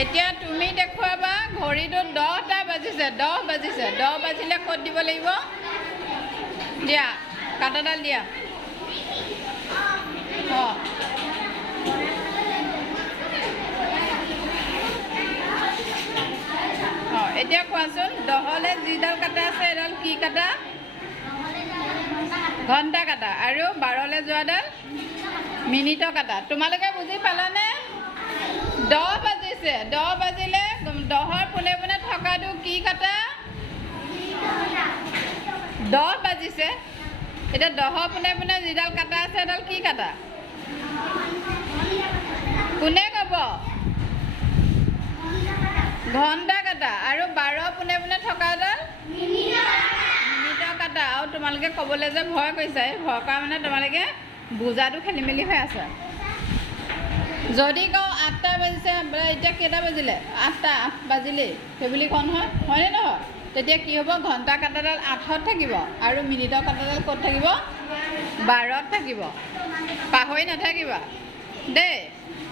এতিয়া তুমি দেখুৱাবা ঘড়ীটোত 10টা বাজিছে 10 বাজিছে 10 বাজিলে ক'ত দিব লাগিব দিয়া কাটাডাল দিয়া এতিয়া কোৱাচোন 10লে যিডাল কাটা আছে এডাল কি কাটা ঘণ্টা কাটা আৰু 12লে যোৱাডাল মিনিটৰ কাটা তোমালোকে বুজি পালানে 10 বাজিছে 10 বাজিলে 10ৰ পোনে পোনে থকাটো কি কাটা 10 বাজিছে এতিয়া 10ৰ পোনে পোনে যিডাল কাটা আছে এডাল কি কাটা কোনে ক'ব ঘণ্টা কাটা আৰু 12 পোনে পোনে থকাডাল মিনিটৰ কাটা আৰু তোমালোকে ক'বলৈ যে ভয় কৰিছা এই ভয় কৰা মানে তোমালোকে বুজাটো খেলি মেলি হৈ আছে যদি কওঁ 8টা বাজিছে এতিয়া কেইটা বাজিলে 8টা বাজিলেই সেইবুলি কওঁ নহয় হয়নে নহয় তেতিয়া কি হ'ব ঘণ্টা কাটাডাল 8ত থাকিব আৰু মিনিটৰ কাটাডাল ক'ত থাকিব 12ত থাকিব পাহৰি নাথাকিবা দেই